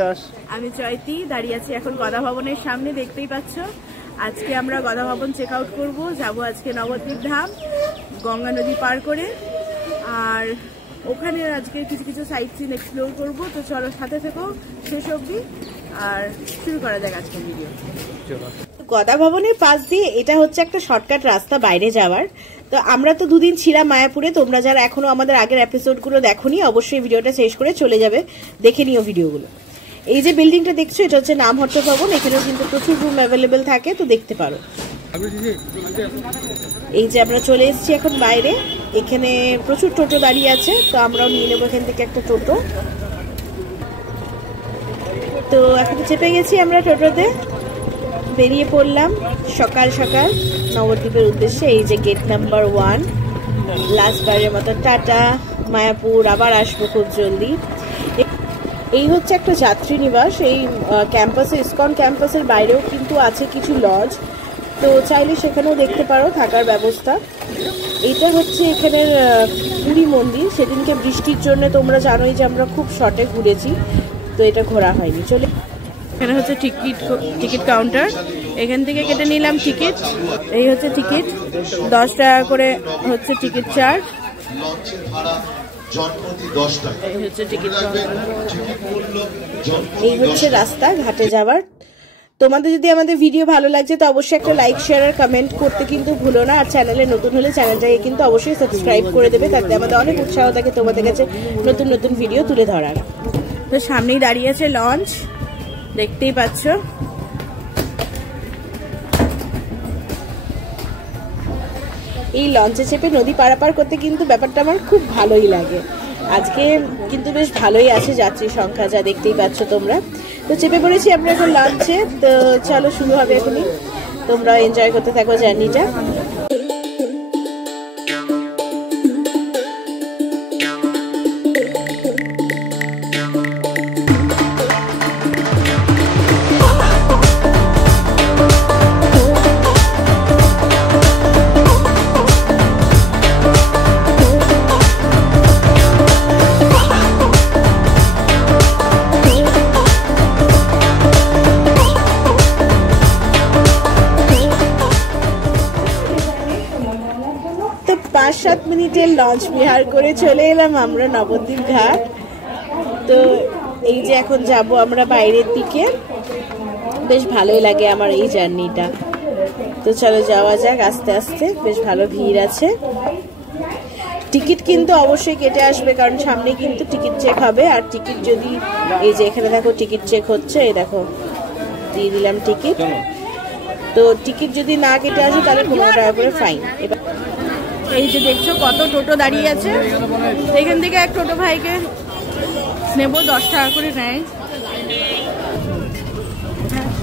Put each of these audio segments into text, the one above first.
দাস। আমি চৈতি, দাঁড়িয়ে আছি এখন গদা ভবনের সামনে, দেখতেই পাচ্ছ। আজকে আমরা গদা ভবন চেক আউট করবো, যাবো আজকে নবদ্বীপ ধাম গঙ্গা নদী পার করে, আর ওখানে আজকে কিছু কিছু সাইট সিন এক্সপ্লোর করবো। তো চলো সাথে থেকো শেষ অবধি, আর শুরু করা যাক আজকের ভিডিও। গদা ভবনের পাশ দিয়ে এটা হচ্ছে একটা শর্টকাট রাস্তা বাইরে যাওয়ার। তো আমরা তো দুদিন ছিলাম মায়াপুরে, তোমরা যারা এখনো আমাদের আগের এপিসোডগুলো দেখোনি অবশ্যই ভিডিওটা শেষ করে চলে যাবে, দেখে নিও ভিডিওগুলো। এই যে বিল্ডিংটা দেখছো এটা হচ্ছে নামহট্ট ভবন, এখানেও কিন্তু প্রচুর রুম অ্যাভেলেবেল থাকে, তো দেখতে পারো। এই যে আমরা চলে এসেছি এখন বাইরে, এখানে প্রচুর টোটো দাঁড়িয়ে আছে, তো আমরাও নিয়ে নেবো এখান থেকে একটা টোটো। তো এখন চেপে গেছি আমরা টোটোতে, বেরিয়ে পড়লাম সকাল সকাল নবদ্বীপের উদ্দেশ্যে। এই যে গেট নাম্বার 1, লাস্ট বারের মতো টাটা মায়াপুর, আবার আসবো খুব জলদি। এই হচ্ছে একটা যাত্রী নিবাস। এই ক্যাম্পাসে, ইসকন ক্যাম্পাসের বাইরেও কিন্তু আছে কিছু লজ, তো চাইলে সেখানেও দেখতে পারো থাকার ব্যবস্থা। এইটা হচ্ছে এখানের পুরী মন্দির। সেদিনকে বৃষ্টির জন্য তোমরা জানোই যে আমরা খুব শর্টে ঘুরেছি, তো এটা ঘোরা হয়নি। চলে এখানে হচ্ছে টিকিট কাউন্টার, এখান থেকে কেটে নিলাম টিকিট। এই হচ্ছে টিকিট, 10 টাকা করে হচ্ছে টিকিট চার্জ। এই হচ্ছে টিকিট কাউন্টার। এই হচ্ছে রাস্তা ঘাটে যাওয়ার। তোমাদের যদি আমাদের ভিডিও ভালো লাগছে তো অবশ্যই একটা লাইক, শেয়ার আর কমেন্ট করতে কিন্তু ভুলো না। আর চ্যানেলে নতুন হলে চ্যানেলটাকে কিন্তু অবশ্যই সাবস্ক্রাইব করে দেবে, তাতে আমাদের অনেক উৎসাহ থাকে তোমাদের কাছে নতুন নতুন ভিডিও তুলে ধরার। তো সামনেই দাঁড়িয়ে আছে লঞ্চ, দেখতেই পাচ্ছ। এই লঞ্চে চেপে নদী পারাপার করতে কিন্তু ব্যাপারটা আমার খুব ভালোই লাগে। আজকে কিন্তু বেশ ভালোই আছে যাত্রী সংখ্যা, যা দেখতেই পাচ্ছ তোমরা। তো চেপে পড়েছি আমরা এখন লঞ্চে, তো চলো শুরু হবে এখনই। তোমরা এনজয় করতে থাকো জার্নিটা। তো 5-7 মিনিটের লঞ্চ বিহার করে চলে এলাম আমরা নবদ্বীপ ঘাট। তো এই যে এখন যাব আমরা বাইরের দিকে, বেশ ভালোই লাগে আমার এই জার্নিটা। তো চলো যাওয়া যাক আস্তে আস্তে, বেশ ভালো ভিড় আছে। টিকিট কিন্তু অবশ্যই কেটে আসবে, কারণ সামনে কিন্তু টিকিট চেক হবে। আর টিকিট যদি, এই যে এখানে দেখো টিকিট চেক হচ্ছে, এই দেখো দিয়ে দিলাম টিকিট। তো টিকিট যদি না কেটে আসে তাহলে 15 টাকা করে ফাইন। এবার এই যে দেখছো কত টোটো দাঁড়িয়ে আছে, এখান থেকে এক টোটো ভাইকে নেব, 10 টাকা করে নেয়।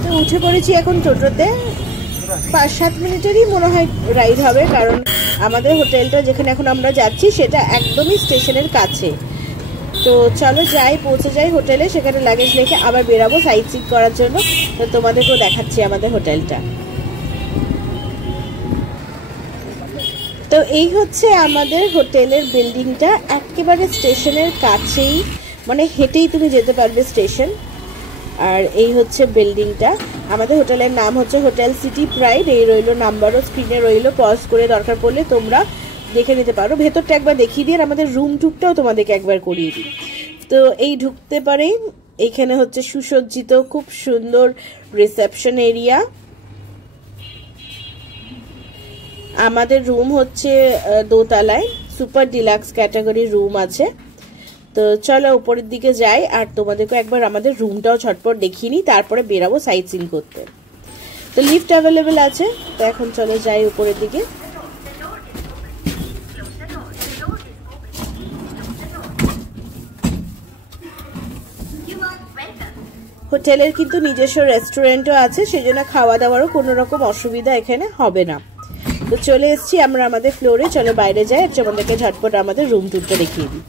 তো উঠে পড়েছি এখন টোটোতে, 5-7 মিনিটেরই মনে হয় রাইড হবে, কারণ আমাদের হোটেলটা যেখানে এখন আমরা যাচ্ছি সেটা একদমই স্টেশনের কাছে। তো চলো যাই, পৌঁছে যাই হোটেলে, সেখানে লাগেজ রেখে আবার বেরাবো সাইট সিন করার জন্য। তো তোমাদেরকেও দেখাচ্ছি আমাদের হোটেলটা। তো এই হচ্ছে আমাদের হোটেলের বিল্ডিংটা, একেবারে স্টেশনের কাছেই, মানে হেঁটেই তুমি যেতে পারবে স্টেশন। আর এই হচ্ছে বিল্ডিংটা। আমাদের হোটেলের নাম হচ্ছে হোটেল সিটি প্রাইড। এই রইলো নাম্বারও স্ক্রিনে রইলো, পজ করে দরকার পড়লে তোমরা দেখে নিতে পারো। ভেতরটা একবার দেখিয়ে দিয়ে আমাদের রুম টুরটাও তোমাদেরকে একবার করিয়ে দিই। তো এই ঢুকতে পারেই এইখানে হচ্ছে সুসজ্জিত খুব সুন্দর রিসেপশন এরিয়া। আমাদের রুম হচ্ছে দোতলায়, সুপার ডিলাক্স ক্যাটাগরির রুম আছে। তো চলো উপরের দিকে যাই আর তোমাদেরকে একবার আমাদের রুমটাও ঝটপট দেখিয়ে নিই, তারপরে বেরাবো সাইট সিন করতে। তো লিফট অ্যাভেলেবেল আছে, তো এখন চলো যাই উপরের দিকে। হোটেলের কিন্তু নিজস্ব রেস্টুরেন্টও আছে, সেজন্য খাওয়া দাওয়ারও কোনো রকম অসুবিধা এখানে হবে না। তো চলে এসেছি আমরা আমাদের ফ্লোরে, চলো বাইরে যাই আর তোমাদেরকে ঝটপট আমাদের রুম টুরটা দেখিয়ে দিই।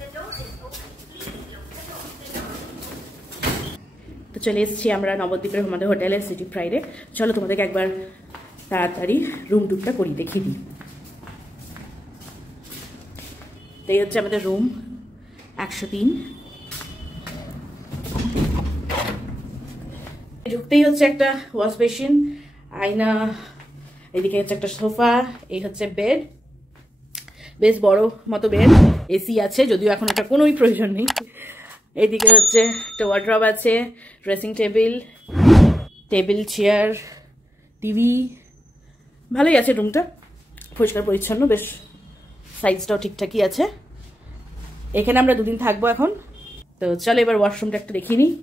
তো চলে এসেছি আমরা নবদ্বীপের আমাদের হোটেলের সিটি প্রাইডে। চলো তোমাদেরকে একবার তাড়াতাড়ি রুম টুরটা করি, দেখিয়ে দিই। তো এই হচ্ছে আমাদের রুম 103। ঢুকতেই হচ্ছে একটা ওয়াশ বেসিন, আয়না, এদিকে হচ্ছে একটা সোফা, এই হচ্ছে বেড, বেশ বড় মতো বেড, এসি আছে, যদিও এখন এটা কোনোই প্রয়োজন নেই। এইদিকে হচ্ছে একটা ওয়ার্ড্রব আছে, dressing table, table, chair, TV, ভালোই আছে রুমটা, পরিষ্কার পরিচ্ছন্ন, বেশ সাইজটাও ঠিকঠাকই আছে। এখানে আমরা দুদিন থাকবো এখন, তো চলো এবার ওয়াশরুমটা একটু দেখিয়ে নিই।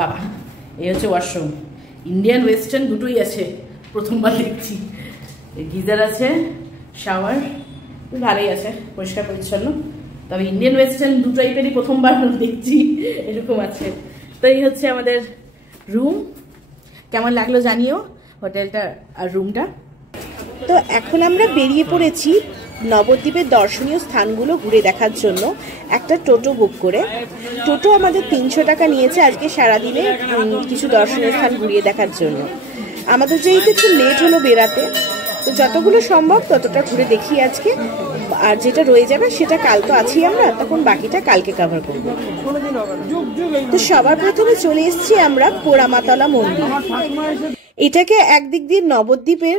বাবা, এই হচ্ছে ওয়াশরুম, ইন্ডিয়ান ওয়েস্টার্ন দুটোই আছে, প্রথমবার দেখছি। গিজার আছে, শাওয়ার, ভালোই আছে, পরিষ্কার পরিচ্ছন্ন। তবে ইন্ডিয়ান ওয়েস্টার্ন দু টাইপেরই প্রথমবার দেখছি এরকম আছে। তো এই হচ্ছে আমাদের রুম, কেমন লাগলো জানিও হোটেলটা আর রুমটা। তো এখন আমরা বেরিয়ে পড়েছি নবদ্বীপের দর্শনীয় স্থানগুলো ঘুরে দেখার জন্য একটা টোটো বুক করে। টোটো আমাদের 300 টাকা নিয়েছে আজকে সারাদিনে কিছু দর্শনীয় স্থান ঘুরিয়ে দেখার জন্য। আমাদের যেহেতু একটু লেট হলো বেরাতে, তো যতগুলো সম্ভব ততটা ঘুরে দেখি আজকে, আর যেটা রয়ে যাবে সেটা কাল তো আছি আমরা, তখন বাকিটা কালকে কভার করব। তো সবার প্রথমে চলে এসেছি আমরা পোড়ামাতলা মন্দির। এটাকে একদিক দিয়ে নবদ্বীপের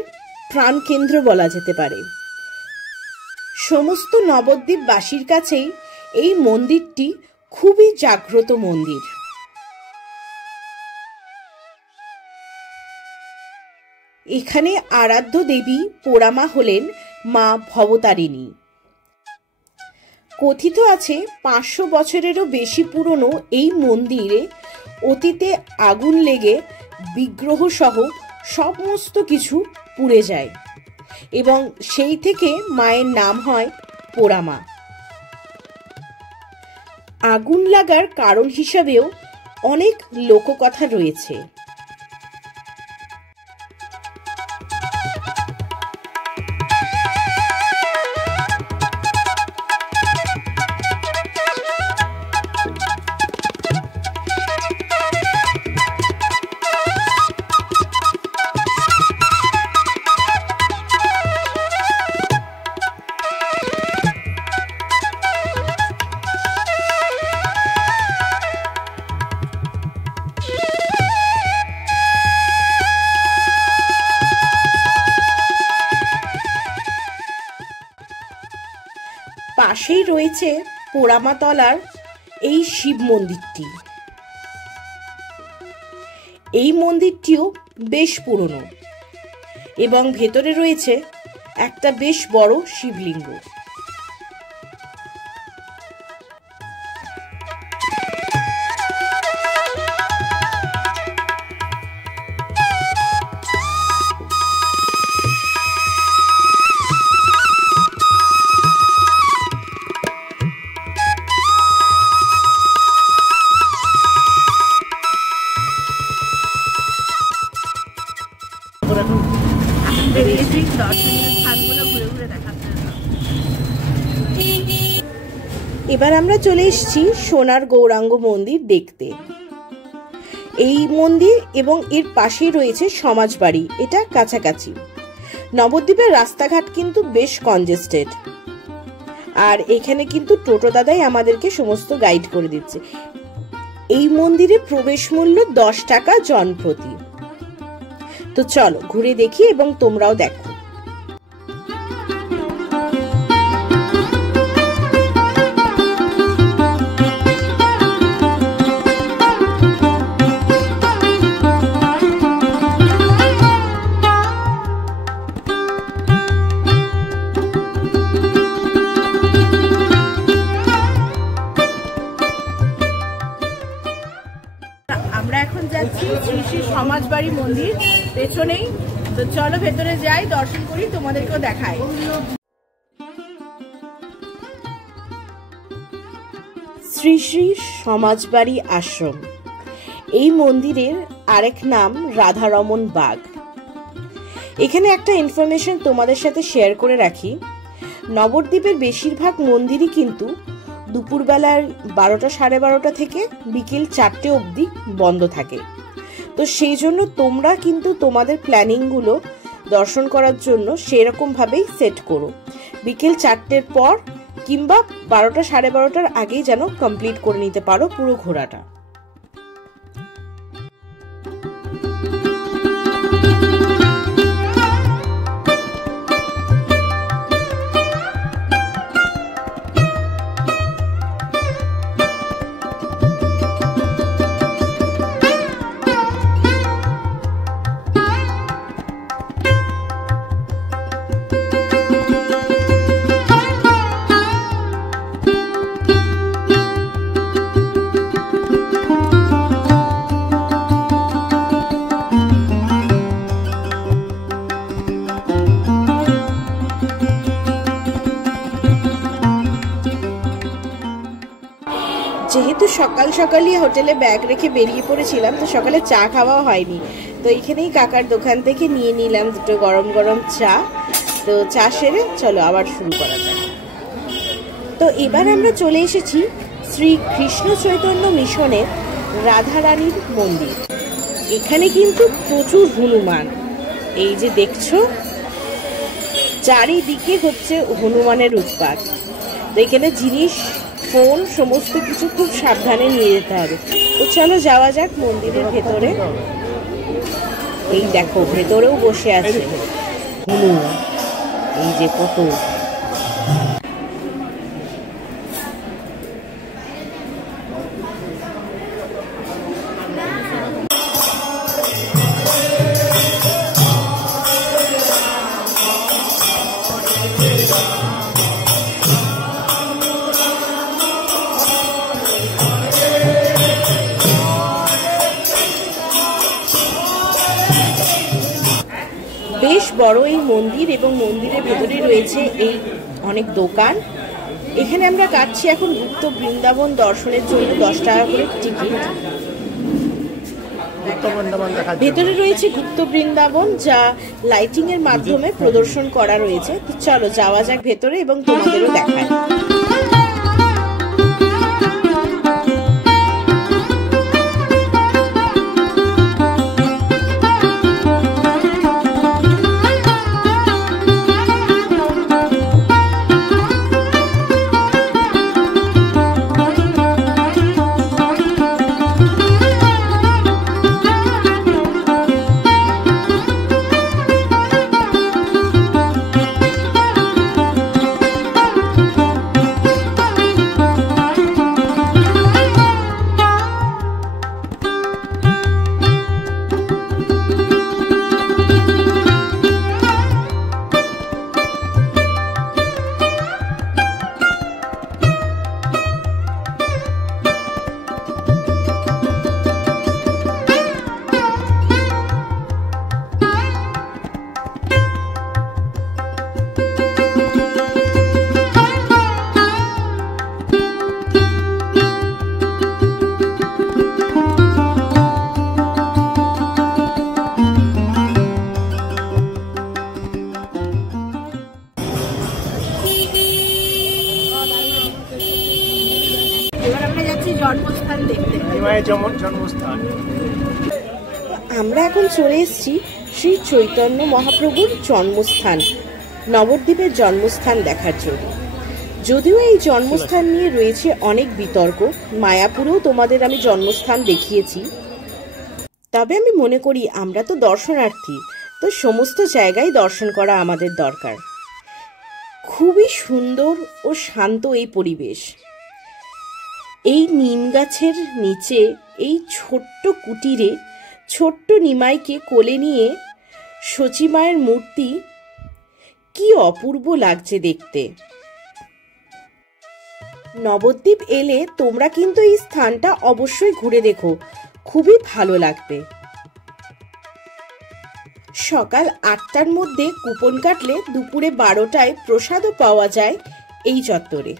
প্রাণ কেন্দ্র বলা যেতে পারে। সমস্ত নবদ্বীপবাসীর কাছেই এই মন্দিরটি খুবই জাগ্রত মন্দির। এখানে আরাধ্য দেবী পোড়ামা হলেন মা ভবতারিণী। কথিত আছে 500 বছরেরও বেশি পুরনো এই মন্দিরে অতীতে আগুন লেগে বিগ্রহ সহ সমস্ত কিছু পুড়ে যায় এবং সেই থেকে মায়ের নাম হয় পোড়ামা। আগুন লাগার কারণ হিসাবেও অনেক লোককথা রয়েছে। পাশেই রয়েছে পোড়ামাতলার এই শিব মন্দিরটি। এই মন্দিরটিও বেশ পুরনো এবং ভেতরে রয়েছে একটা বেশ বড় শিবলিঙ্গ। এবার আমরা চলে এসেছি সোনার গৌরাঙ্গ মন্দির দেখতে। এই মন্দির এবং এর পাশেই রয়েছে সমাজবাড়ি, এটা কাছাকাছি। নবদ্বীপের রাস্তাঘাট কিন্তু বেশ কনজেস্টেড, আর এখানে কিন্তু টোটো দাদাই আমাদেরকে সমস্ত গাইড করে দিচ্ছে। এই মন্দিরে প্রবেশ মূল্য 10 টাকা জনপ্রতি। তো চলো ঘুরে দেখি এবং তোমরাও দেখো। আমরা এখন যাচ্ছি শ্রী শ্রী সমাজবাড়ি মন্দির পেছনেই। তো চলো ভেতরে যাই, দর্শন করি, তোমাদেরকেও দেখাই। শ্রী শ্রী সমাজবাড়ি আশ্রম, এই মন্দিরের আরেক নাম রাধারমন বাগ। এখানে একটা ইনফরমেশন তোমাদের সাথে শেয়ার করে রাখি। নবদ্বীপের বেশিরভাগ মন্দিরই কিন্তু দুপুরবেলার 12টা সাড়ে 12টা থেকে বিকেল 4টে অবধি বন্ধ থাকে। তো সেই জন্য তোমরা কিন্তু তোমাদের প্ল্যানিংগুলো দর্শন করার জন্য সেরকম ভাবেই সেট করো। বিকেল 4টের পর কিংবা 12টা সাড়ে 12টার আগেই যেন কমপ্লিট করে নিতে পারো পুরো ঘোরাটা। যেহেতু সকাল সকালই হোটেলে ব্যাগ রেখে বেরিয়ে পড়েছিলাম, তো সকালে চা খাওয়া হয়নি, তো এইখানেই কাকার দোকান থেকে নিয়ে নিলাম দুটো গরম গরম চা। তো চা সেরে চলো আবার শুরু করা যাক। তো এবার আমরা চলে এসেছি শ্রী কৃষ্ণ চৈতন্য মিশনের রাধারানীর মন্দির। এখানে কিন্তু প্রচুর হনুমান, এই যে দেখছো চারিদিকে হচ্ছে হনুমানের উৎপাত। তো এখানে জিনিস, ফোন, সমস্ত কিছু খুব সাবধানে নিয়ে যেতে হবে। তো চলো যাওয়া যাক মন্দিরের ভেতরে। এই দেখো ভেতরেও বসে আছে হনুমান, এই যে কত। বেশ বড় এই মন্দির এবং মন্দিরের ভেতরে রয়েছে এই অনেক দোকান। এখানে আমরা কাটছি এখন গুপ্ত বৃন্দাবন দর্শনের জন্য 10 টাকা করে টিকিট। ভেতরে রয়েছে গুপ্ত বৃন্দাবন, যা লাইটিং এর মাধ্যমে প্রদর্শন করা রয়েছে। তো চলো যাওয়া যাক ভেতরে এবং তোমাদেরও দেখায়। আমরা এখন চলে এসেছি শ্রী চৈতন্য মহাপ্রভুর জন্মস্থান, নবদ্বীপের জন্মস্থান দেখার জন্য। যদিও এই জন্মস্থান নিয়ে রয়েছে অনেক বিতর্ক, মায়াপুরেও তোমাদের আমি জন্মস্থান দেখিয়েছি, তবে আমি মনে করি আমরা তো দর্শনার্থী, তো সমস্ত জায়গায় দর্শন করা আমাদের দরকার। খুবই সুন্দর ও শান্ত এই পরিবেশ। এই নিম গাছের নিচে এই ছোট্ট কুটিরে ছোট্ট নিমাইকে কোলে নিয়ে সচিমায়ের মূর্তি, কি অপূর্ব লাগছে দেখতে। নবদ্বীপ এলে তোমরা কিন্তু এই স্থানটা অবশ্যই ঘুরে দেখো, খুবই ভালো লাগবে। সকাল 8টার মধ্যে কুপন কাটলে দুপুরে 12টায় প্রসাদও পাওয়া যায় এই চত্বরে।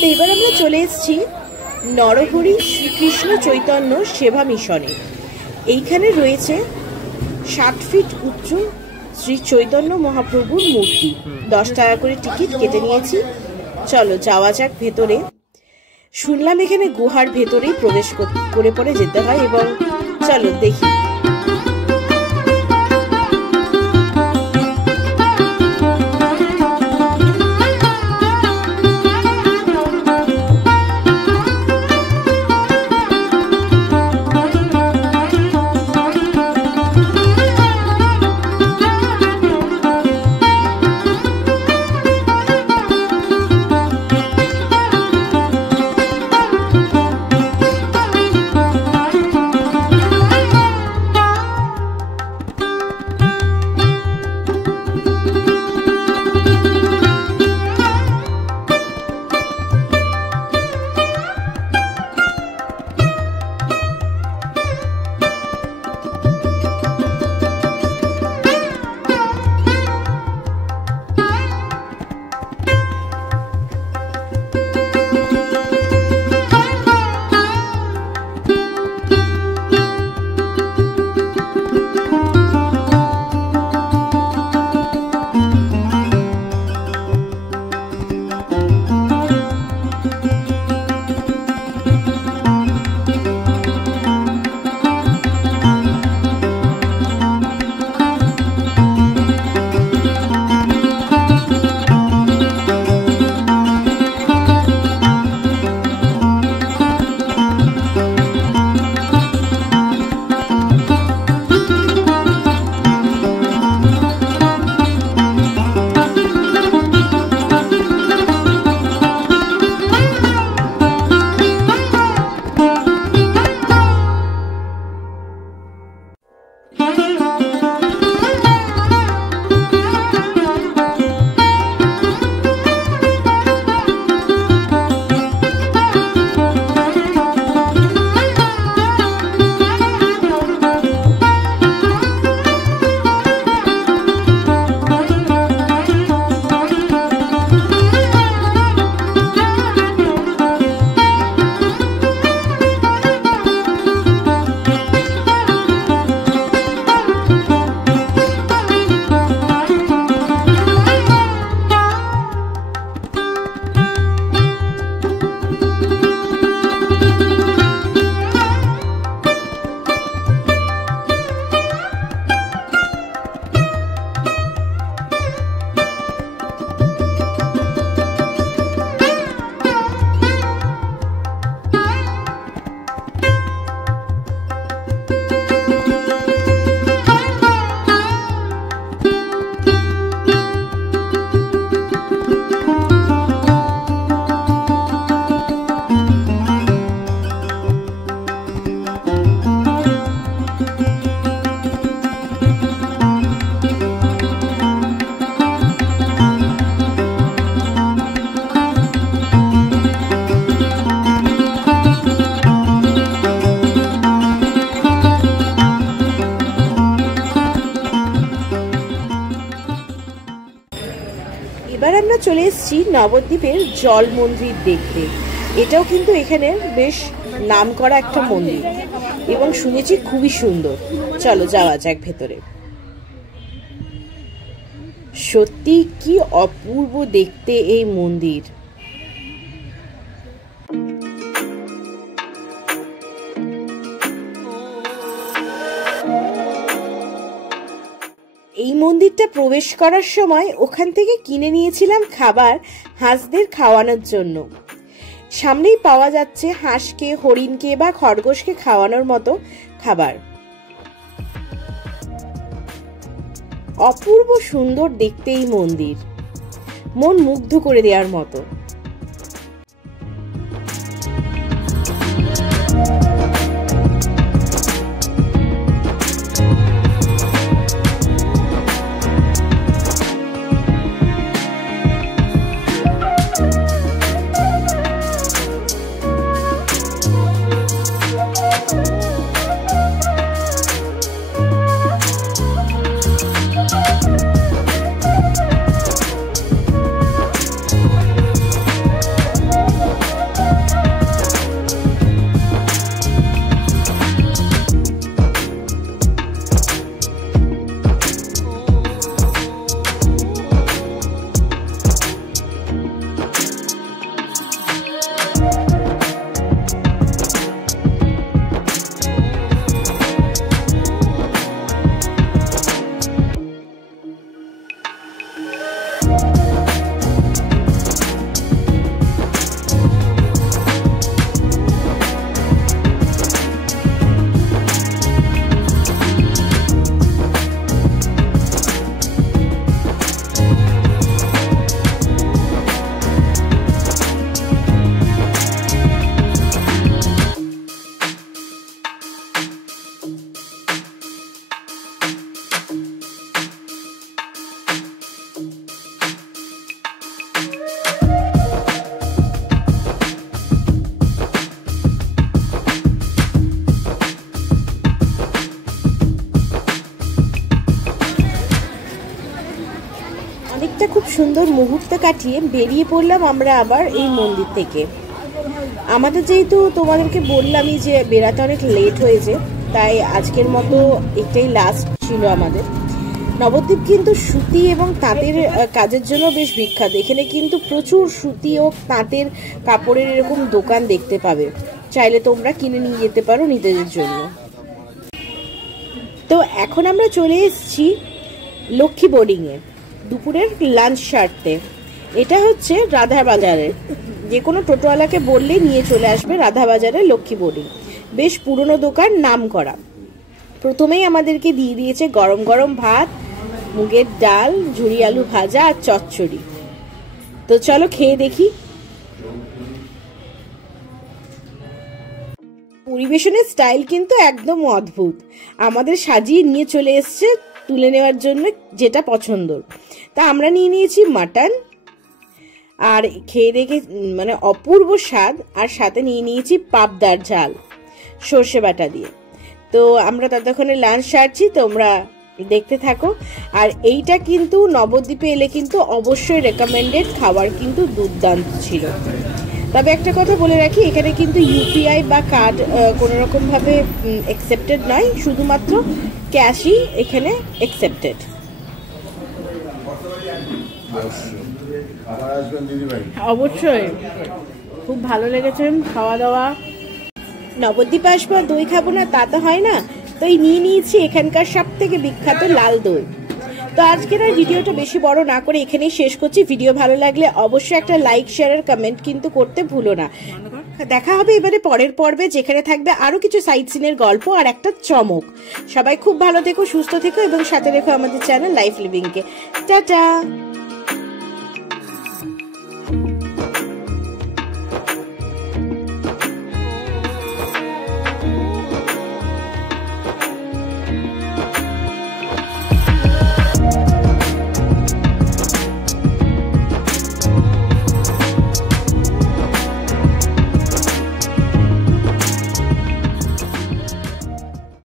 তো এবার আমরা চলে এসেছি নরহরি শ্রীকৃষ্ণ চৈতন্য সেবা মিশনে। এইখানে রয়েছে 60 ফিট উচ্চ শ্রী চৈতন্য মহাপ্রভুর মূর্তি। 10 টাকা করে টিকিট কেটে নিয়েছি। চলো যাওয়া যাক ভেতরে। শুনলাম এখানে গুহার ভেতরেই প্রবেশ করে পরে যেতে হয়, এবং চলো দেখি। এবার আমরা চলে এসেছি নবদ্বীপের জল মন্দির দেখতে। এটাও কিন্তু এখানে বেশ নামকরা একটা মন্দির, এবং শুনেছি খুবই সুন্দর। চলো যাওয়া যাক ভেতরে। সত্যি কি অপূর্ব দেখতে এই মন্দির। এই মন্দিরটা প্রবেশ করার সময় ওখান থেকে কিনে নিয়েছিলাম খাবার হাঁসদের খাওয়ানোর জন্য। সামনেই পাওয়া যাচ্ছে হাঁসকে, হরিণকে বা খরগোশকে খাওয়ানোর মতো খাবার। অপূর্ব সুন্দর দেখতে এই মন্দির, মন মুগ্ধ করে দেওয়ার মতো। সুন্দর মুহূর্ত কাটিয়ে বেরিয়ে পড়লাম আমরা আবার এই মন্দির থেকে। আমাদের যেহেতু তোমাদেরকে বললামই যে বেরাতে অনেক লেট হয়েছে, তাই আজকের মতো এটাই লাস্ট ছিল আমাদের। নবদ্বীপ কিন্তু সুতি এবং তাঁতের কাজের জন্য বেশ বিখ্যাত। এখানে কিন্তু প্রচুর সুতি ও তাঁতের কাপড়ের এরকম দোকান দেখতে পাবে, চাইলে তোমরা কিনে নিয়ে যেতে পারো নিজেদের জন্য। তো এখন আমরা চলে এসেছি লক্ষ্মী বোর্ডিংয়ে দুপুরের লাঞ্চ সারতে। এটা হচ্ছে রাধা বাজারে, যে কোনো টোটোওয়ালাকে বললেই নিয়ে চলে আসবে রাধা বাজারে লক্ষ্মী বোর্ডিং। বেশ পুরনো দোকান, নাম করা। প্রথমেই আমাদেরকে দিয়ে দিয়েছে গরম গরম ভাত, মুগের ডাল, ঝুরি আলু ভাজা আর চচ্চড়ি। তো চলো খেয়ে দেখি। পরিবেশনের স্টাইল কিন্তু একদম অদ্ভুত। আমাদের সাজিয়ে নিয়ে চলে এসছে তুলে নেওয়ার জন্য যেটা পছন্দর। তা আমরা নিয়ে নিয়েছি মাটন, আর খেয়ে দেখে মানে অপূর্ব স্বাদ। আর সাথে নিয়ে নিয়েছি পাবদার ঝাল সর্ষে বাটা দিয়ে। তো আমরা ততক্ষণে লাঞ্চ সারছি, তোমরা দেখতে থাকো। আর এইটা কিন্তু নবদ্বীপে এলে কিন্তু অবশ্যই রেকমেন্ডেড খাবার, কিন্তু দুর্দান্ত ছিল। তবে একটা কথা বলে রাখি, এখানে কিন্তু ইউপিআই বা কার্ড কোনো রকমভাবে অ্যাকসেপ্টেড নয়, শুধুমাত্র ক্যাশই এখানে অ্যাকসেপ্টেড। অবশ্যই খুব ভালো লেগেছে খাওয়া দাওয়া। নবদ্বীপে আসবো আর দই খাবো না তা তো হয় না, তো এই নিয়ে নিয়েছি এখানকার সব থেকে বিখ্যাত লাল দই। তো আজকের আর ভিডিওটা বেশি বড় না করে এখানেই শেষ করছি। ভিডিও ভালো লাগলে অবশ্যই একটা লাইক, শেয়ার আর কমেন্ট কিন্তু করতে ভুলো না। দেখা হবে এবারে পরের পর্বে, যেখানে থাকবে আরো কিছু সাইট সিনের গল্প আর একটা চমক। সবাই খুব ভালো থেকো, সুস্থ থেকো এবং সাথে রেখো আমাদের চ্যানেল লাইফ লিভিংকে। টাটা।